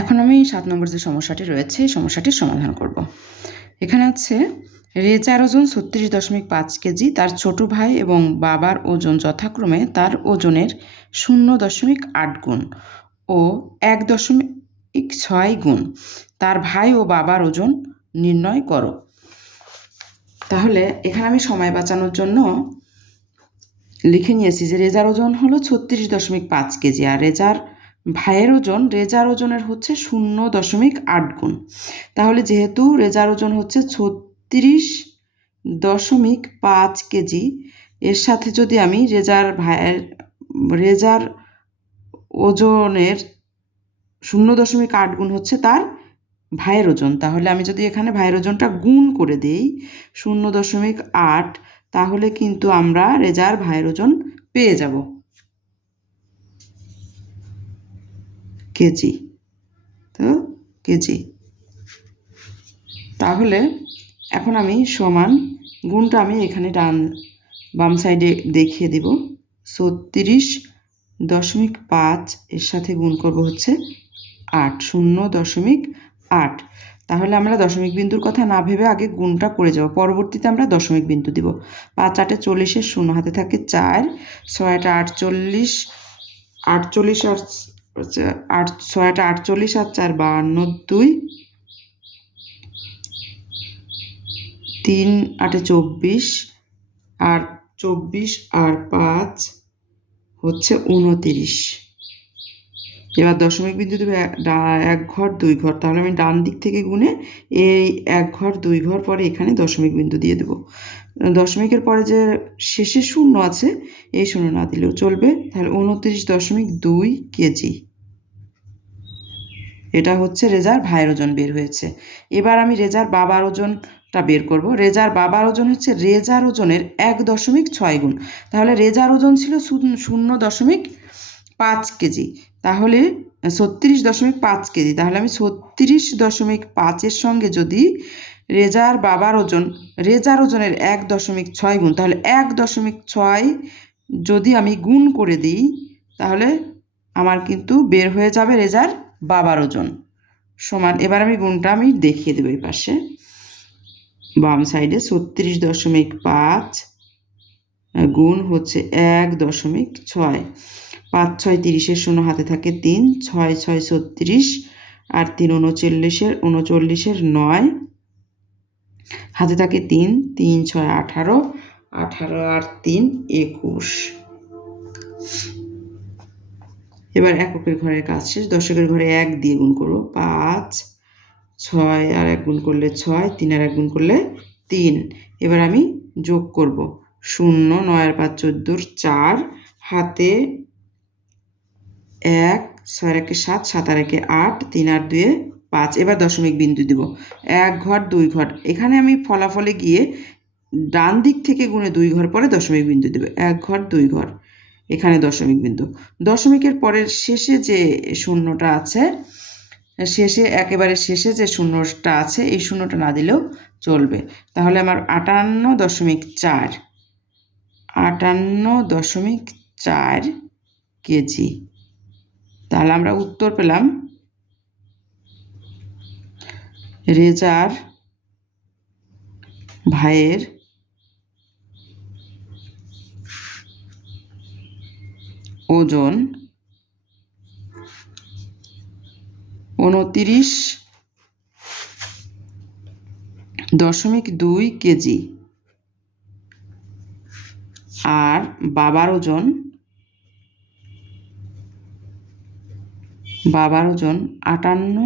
এখন আমি সাত নম্বর যে সমস্যাটি রয়েছে, এই সমস্যাটির সমাধান করব। এখানে আছে রেজার ওজন ছত্রিশ দশমিক পাঁচ কেজি, তার ছোট ভাই এবং বাবার ওজন যথাক্রমে তার ওজনের শূন্য দশমিক আট গুণ ও এক দশমিক ছয় গুণ। তার ভাই ও বাবার ওজন নির্ণয় করো। তাহলে এখানে আমি সময় বাঁচানোর জন্য লিখে নিয়েছি যে রেজার ওজন হলো ছত্রিশ দশমিক পাঁচ কেজি, আর রেজার ভাইয়ের ওজন, রেজার ওজনের হচ্ছে শূন্য দশমিক আট গুণ। তাহলে যেহেতু রেজার ওজন হচ্ছে ছত্রিশ দশমিক পাঁচ কেজি, এর সাথে যদি আমি রেজার ভাইয়ের, রেজার ওজনের শূন্য দশমিক আট গুণ হচ্ছে তার ভাইয়ের ওজন, তাহলে আমি যদি এখানে ভাইয়ের ওজনটা গুণ করে দেই শূন্য দশমিক আট, তাহলে কিন্তু আমরা রেজার ভাইয়ের ওজন পেয়ে যাব। কেজি। তো, কেজি। তাহলে এখন আমি সমান গুণটা আমি এখানে ডান বাম সাইডে দেখিয়ে দিব। ছত্রিশ দশমিক পাঁচ এর সাথে গুণ করব হচ্ছে আট, শূন্য দশমিক আট। তাহলে আমরা দশমিক বিন্দুর কথা না ভেবে আগে গুণটা করে যাব। পরবর্তীতে আমরা দশমিক বিন্দু দিব। পাঁচ, আটে চল্লিশের শূন্য, হাতে থাকে চার, ছয়, আটে আটচল্লিশ আটচল্লিশ আর আট ছয় আটে আটচল্লিশ আর চার বাহান্ন, দুই, তিন আটে চব্বিশ আর চব্বিশ আর পাঁচ হচ্ছে উনতিরিশ। এবার দশমিক বিন্দু দেবে এক ঘর, দুই ঘর। তাহলে আমি ডান দিক থেকে গুনে এই এক ঘর, দুই ঘর পরে এখানে দশমিক বিন্দু দিয়ে দেবো। দশমিকের পরে যে শেষে শূন্য আছে, এই শূন্য না দিলেও চলবে। তাহলে উনত্রিশ দশমিক দুই কেজি। এটা হচ্ছে রেজার ভাইয়ের ওজন বের হয়েছে। এবার আমি রেজার বাবার ওজনটা বের করব। রেজার বাবার ওজন হচ্ছে রেজার ওজনের এক দশমিক ছয় গুণ। তাহলে রেজার ওজন ছিল শূন্য- দশমিক পাঁচ কেজি। তাহলে ছত্রিশ দশমিক পাঁচ কেজি। তাহলে আমি ছত্রিশ দশমিক পাঁচের সঙ্গে যদি রেজার বাবার ওজন, রেজার ওজনের এক দশমিক ছয় গুণ। তাহলে এক দশমিক ছয় যদি আমি গুণ করে দিই, তাহলে আমার কিন্তু বের হয়ে যাবে রেজার বাবার ওজন। সমান, এবার আমি গুণটা আমি দেখিয়ে দেবো এই পাশে। বাম সাইডে ছত্রিশ দশমিক পাঁচ গুণ হচ্ছে এক দশমিক ছয়। পাঁচ ছয় তিরিশের শূন্য হাতে থাকে তিন, ছয় ছয় ছত্রিশ, আর তিন উনচল্লিশের উনচল্লিশের নয় হাতে থাকে তিন তিন, ছয়, আঠারো আঠারো আর তিন, একুশ। এবার এককের ঘরের কাজ শেষ, দশকের ঘরে এক দিয়ে গুণ করব, পাঁচ, ছয় আর এক গুণ করলে ছয়, তিন আর এক গুণ করলে তিন। এবার আমি যোগ করব, শূন্য, নয় আর পাঁচ, চোদ্দোর চার, হাতে এক, ছয় একে সাত সাত আর একে আট, তিন আর দুয়ে পাঁচ, এবার দশমিক বিন্দু দিব। এক ঘর, দুই ঘর। এখানে আমি ফলাফলে গিয়ে ডান দিক থেকে গুণে দুই ঘর পরে দশমিক বিন্দু দেবে। এক ঘর, দুই ঘর। এখানে দশমিক বিন্দু। দশমিকের পরের শেষে যে শূন্যটা আছে, শেষে, একেবারে শেষে যে শূন্যটা আছে, এই শূন্যটা না দিলেও চলবে। তাহলে আমার আটান্ন দশমিক চার, আটান্ন দশমিক চার কেজি। তাহলে আমরা উত্তর পেলাম রেজার ভাইয়ের ওজন উনতিরিশ দশমিক দুই কেজি। আর বাবার ওজন বাবার ওজন আটান্ন